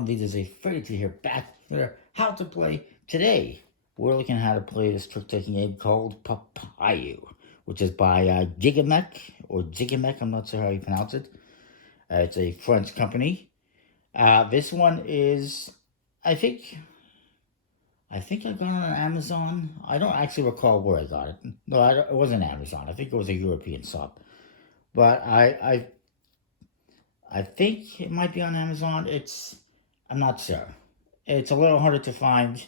This is a furniture here back here. How to play today. We're looking at how to play this trick-taking game called Papayou, which is by Geek or Jigamek. I'm not sure how you pronounce it. It's a French company. This one is, I think I got it on Amazon. I don't actually recall where I got it. No, it wasn't Amazon. I think it was a European shop. But I think it might be on Amazon. I'm not sure. It's a little harder to find.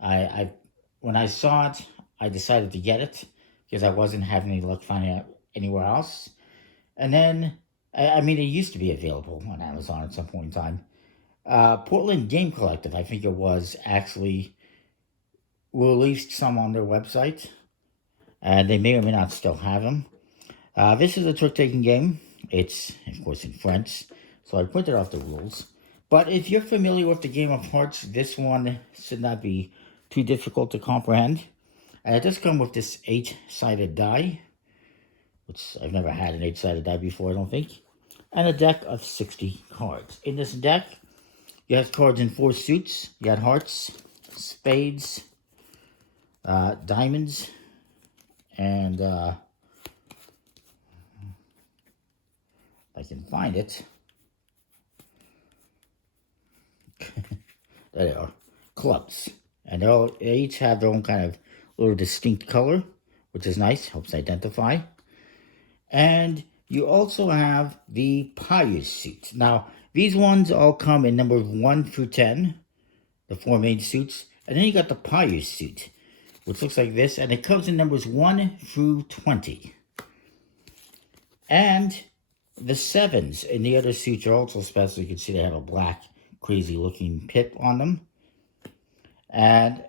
I when I saw it, I decided to get it because I wasn't having any luck finding it anywhere else. And then, I mean, it used to be available on Amazon at some point in time. Portland Game Collective, I think it was, actually released some on their website. And they may or may not still have them. This is a trick-taking game. It's, of course, in French, so I printed off the rules. But if you're familiar with the game of Hearts, this one should not be too difficult to comprehend. And it does come with this 8-sided die, which I've never had an 8-sided die before, I don't think. And a deck of 60 cards. In this deck, you have cards in 4 suits. You got hearts, spades, diamonds, and I can find it. There they are. Clubs. And they each have their own kind of little distinct color, which is nice. Helps identify. And you also have the Papayou suit. Now, these ones all come in numbers 1 through 10. The 4 main suits. And then you got the Papayou suit, which looks like this. And it comes in numbers 1 through 20. And the 7s in the other suits are also special. You can see they have a black, crazy looking pip on them. And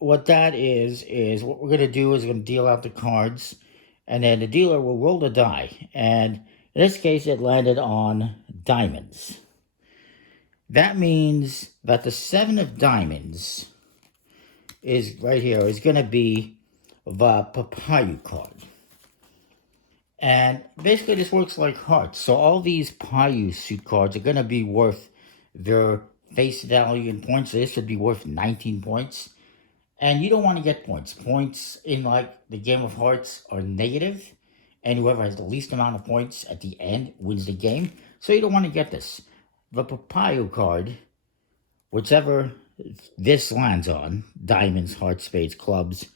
what that is what we're going to do is we're going to deal out the cards. And then the dealer will roll the die. And in this case, it landed on diamonds. That means that the 7 of diamonds is right here, is going to be the Papayou card. And basically this works like hearts. So all these Papayou suit cards are going to be worth their face value in points. So this would be worth 19 points. And you don't want to get points. Points in like the game of hearts are negative. And whoever has the least amount of points at the end wins the game. So you don't want to get this. The Papayou card, whichever this lands on, diamonds, hearts, spades, clubs,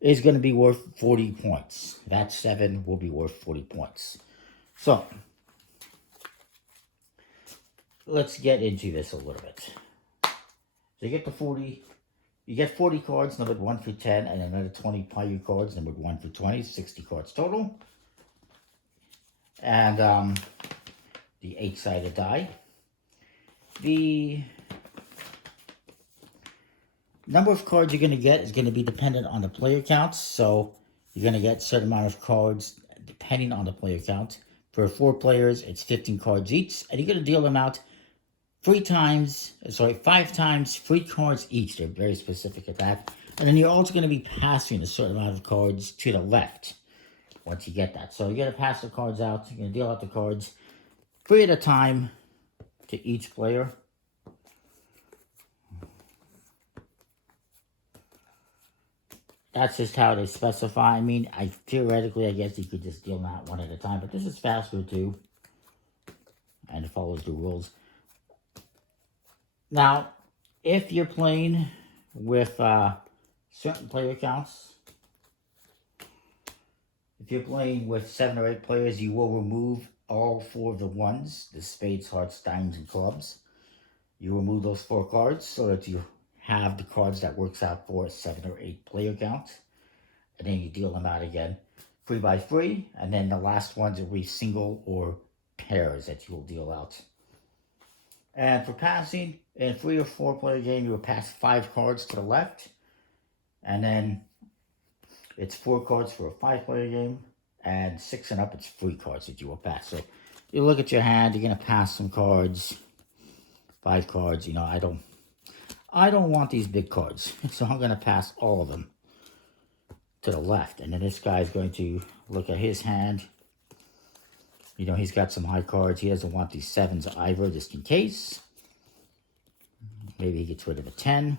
is going to be worth 40 points. That 7 will be worth 40 points. So, let's get into this a little bit. So you get you get 40 cards, numbered 1 through 10, and another 20 Papayou cards, numbered 1 through 20, 60 cards total. And the 8-sided die. The number of cards you're going to get is going to be dependent on the player counts. So you're going to get a certain amount of cards depending on the player count. For 4 players, it's 15 cards each. And you're going to deal them out 5 times, 3 cards each. They're very specific at that. And then you're also going to be passing a certain amount of cards to the left once you get that. So you're going to pass the cards out. You're going to deal out the cards 3 at a time to each player. That's just how they specify. I mean, theoretically, I guess you could just deal them out 1 at a time, but this is faster too. And it follows the rules. Now, if you're playing with certain player counts, if you're playing with 7 or 8 players, you will remove all 4 of the ones, the spades, hearts, diamonds, and clubs. You remove those 4 cards so that you have the cards that works out for a 7 or 8 player count. And then you deal them out again 3 by 3. And then the last ones will be single or pairs that you will deal out. And for passing, in a 3 or 4 player game, you will pass 5 cards to the left. And then it's 4 cards for a 5 player game. And 6 and up, it's 3 cards that you will pass. So you look at your hand, you're going to pass some cards. 5 cards, you know, I don't want these big cards. So I'm going to pass all of them to the left. And then this guy's going to look at his hand. You know, he's got some high cards. He doesn't want these 7s either, just in case. maybe he gets rid of a 10.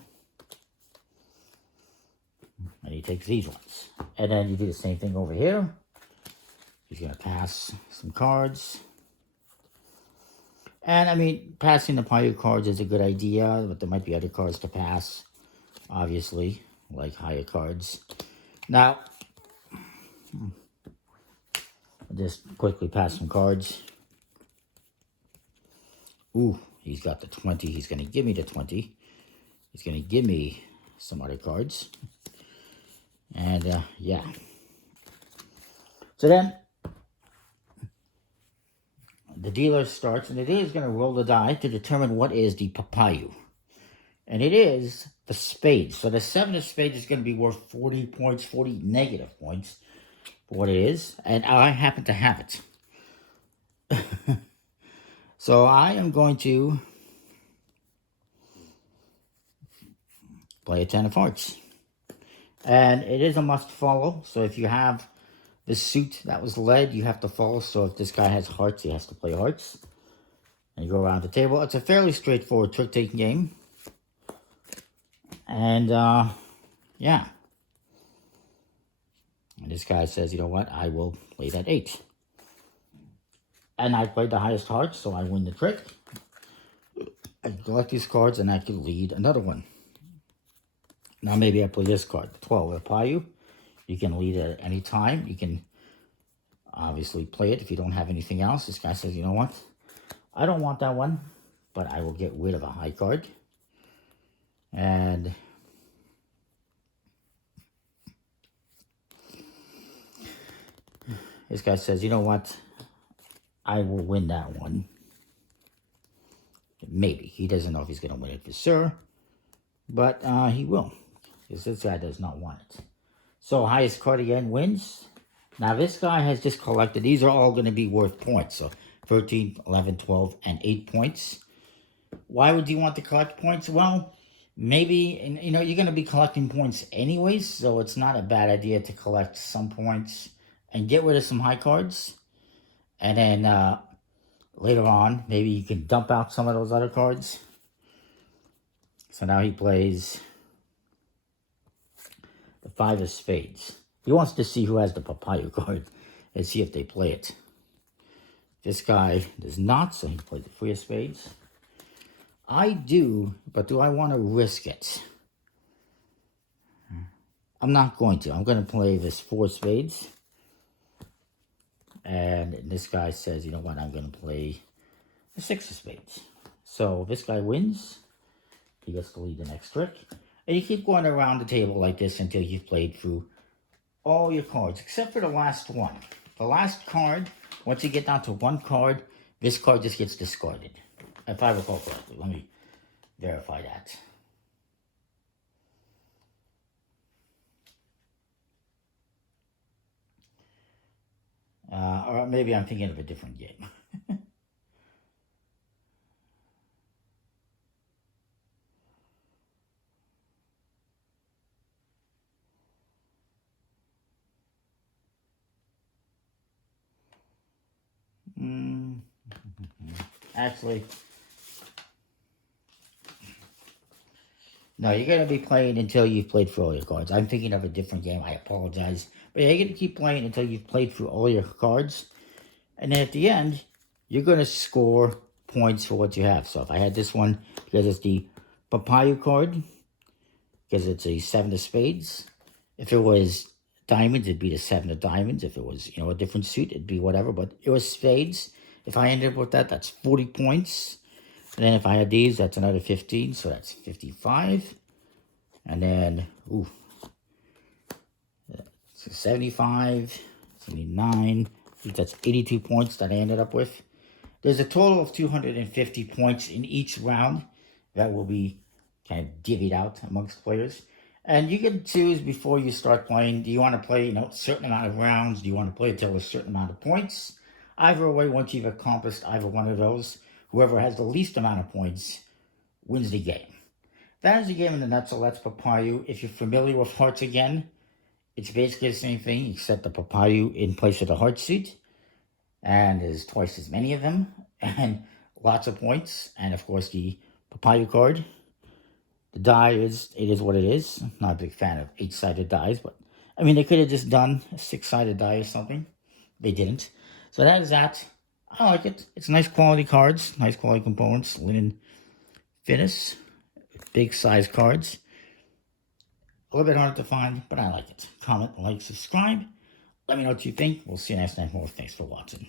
And he takes these ones. And then you do the same thing over here. He's going to pass some cards. And, I mean, passing the Papayou cards is a good idea, but there might be other cards to pass, obviously, like higher cards. Now, I'll just quickly pass some cards. Ooh, he's got the 20. He's going to give me the 20. He's going to give me some other cards. And, yeah. So then, the dealer starts, and the dealer is going to roll the die to determine what is the Papayou. And it is the spades. So the 7 of spades is going to be worth 40 points, 40 negative points for what it is. And I happen to have it. So I am going to play a 10 of hearts. And it is a must follow. So if you have the suit that was led, you have to follow. So if this guy has hearts, he has to play hearts. And you go around the table. It's a fairly straightforward trick-taking game. And, yeah. And this guy says, you know what, I will play that 8. And I played the highest hearts, so I win the trick. I collect these cards, and I can lead another one. Now maybe I play this card, 12, a Papayou. You can lead it at any time. You can obviously play it if you don't have anything else. This guy says, you know what? I don't want that one, but I will get rid of a high card. And this guy says, you know what? I will win that one. Maybe. He doesn't know if he's going to win it for sure. But he will. Because this guy does not want it. So highest card again wins. Now this guy has just collected. These are all going to be worth points. So 13, 11, 12, and 8 points. Why would you want to collect points? Well, maybe, you know, you're going to be collecting points anyways. So it's not a bad idea to collect some points and get rid of some high cards. And then later on, maybe you can dump out some of those other cards. So now he plays the 5 of spades. He wants to see who has the Papayou card and see if they play it. This guy does not, so he plays the 3 of spades. I do, but do I want to risk it? I'm not going to. I'm going to play this 4 of spades. And this guy says, you know what, I'm going to play the 6 of spades. So this guy wins. He gets to lead the next trick. And you keep going around the table like this until you've played through all your cards, except for the last one. The last card, once you get down to 1 card, this card just gets discarded. If I recall correctly. Let me verify that. Or maybe I'm thinking of a different game. Actually, no, you're going to be playing until you've played through all your cards. I'm thinking of a different game. I apologize. But yeah, you're going to keep playing until you've played through all your cards. And then at the end, you're going to score points for what you have. So if I had this one, because it's the Papayou card, because it's a 7 of spades. If it was diamonds, it'd be the 7 of diamonds. If it was, you know, a different suit, it'd be whatever. But it was spades. If I ended up with that, that's 40 points. And then if I had these, that's another 15. So that's 55. And then, ooh, 75, 79. I think that's 82 points that I ended up with. There's a total of 250 points in each round that will be kind of divvied out amongst players. And you can choose before you start playing, do you want to play, you know, a certain amount of rounds? Do you want to play until a certain amount of points? Either way, once you've accomplished either one of those, whoever has the least amount of points wins the game. That is the game in a nutshell. That's Papayou. If you're familiar with hearts again, it's basically the same thing, except the Papayou in place of the heart suit. And there's twice as many of them. And lots of points. And of course, the Papayou card. The die it is what it is. I'm not a big fan of 8-sided dies, but I mean, they could have just done a 6-sided die or something. They didn't. So that is that. I like it. It's nice quality cards, nice quality components, linen finish, big size cards. A little bit hard to find, but I like it. Comment, like, subscribe. Let me know what you think. We'll see you next time. More. Thanks for watching.